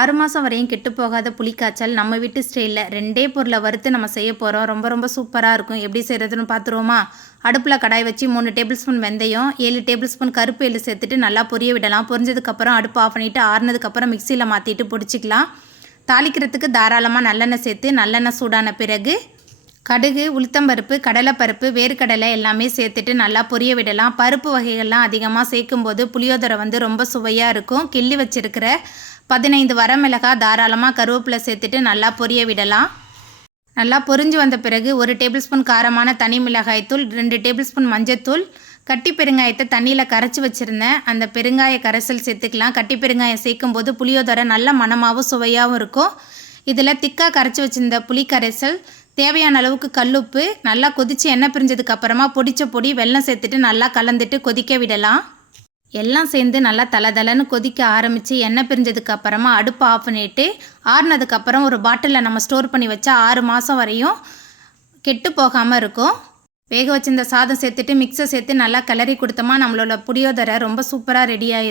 6 மாதம் வரையும் கெட்டு போகாத புளிக்காய்ச்சல் நம்ம வீட்டு ஸ்டைலில் 2 பொருளை வறுத்து நம்ம செய்ய போகிறோம். ரொம்ப சூப்பராக இருக்கும். எப்படி செய்கிறதுன்னு பார்த்துருவோமா? அடுப்பில் கடாய் வச்சு 3 டேபிள் ஸ்பூன் வெந்தயம், 7 டேபிள் ஸ்பூன் கருப்பு எள்ளு சேர்த்துட்டு நல்லா பொரிய விடலாம். பொரிஞ்சதுக்கப்புறம் அடுப்பு ஆஃப் பண்ணிவிட்டு ஆறுனதுக்கப்புறம் மிக்சியில் மாற்றிட்டு பொடிச்சிக்கலாம். தாளிக்கிறதுக்கு தாராளமாக நல்லெண்ணெய் சேர்த்து நல்லெண்ணெய் சூடான பிறகு கடுகு, உளுத்தம்பருப்பு, கடலைப்பருப்பு, வேர்க்கடலை எல்லாமே சேர்த்துட்டு நல்லா பொரிய விடலாம். பருப்பு வகைகள்லாம் அதிகமாக சேர்க்கும்போது புளியோதரை ரொம்ப சுவையாக இருக்கும். கிள்ளி வச்சுருக்கிற 15 வரமிளகாய், தாராளமாக கருவேப்பிலை சேர்த்துட்டு நல்லா பொரிய விடலாம். நல்லா பொரிஞ்சு வந்த பிறகு 1 டேபிள் ஸ்பூன் காரமான தனி மிளகாய்த்தூள், 2 டேபிள் ஸ்பூன் மஞ்சத்தூள், கட்டி பெருங்காயத்தை தண்ணியில் கரைச்சி வச்சுருந்தேன். அந்த பெருங்காய கரைசல் சேர்த்துக்கலாம். கட்டி பெருங்காயம் சேர்க்கும்போது புளியோதரை நல்ல மணமாகவும் சுவையாகவும் இருக்கும். இதில் திக்காக கரைச்சி வச்சுருந்த புளி கரைசல், தேவையான அளவுக்கு கல்லுப்பு, நல்லா கொதித்து எண்ணெய் பிரிஞ்சதுக்கப்புறமா பொடிச்ச பொடி வெல்லம் சேர்த்துட்டு நல்லா கலந்துட்டு கொதிக்க விடலாம். எல்லாம் சேர்ந்து நல்லா தளன்னு கொதிக்க ஆரம்பித்து எண்ணெய் பிரிஞ்சதுக்கப்புறமா அடுப்பு ஆஃப் பண்ணிவிட்டு ஆறுனதுக்கப்புறம் ஒரு பாட்டிலில் நம்ம ஸ்டோர் பண்ணி வச்சா 6 மாதம் வரையும் கெட்டு போகாமல் இருக்கும். வேக வச்சிருந்த சாதம் சேர்த்துட்டு மிக்ஸை சேர்த்து நல்லா கிளறி கொடுத்தோமா நம்மளோட புளியோதரை ரொம்ப சூப்பராக ரெடி ஆயிரும்.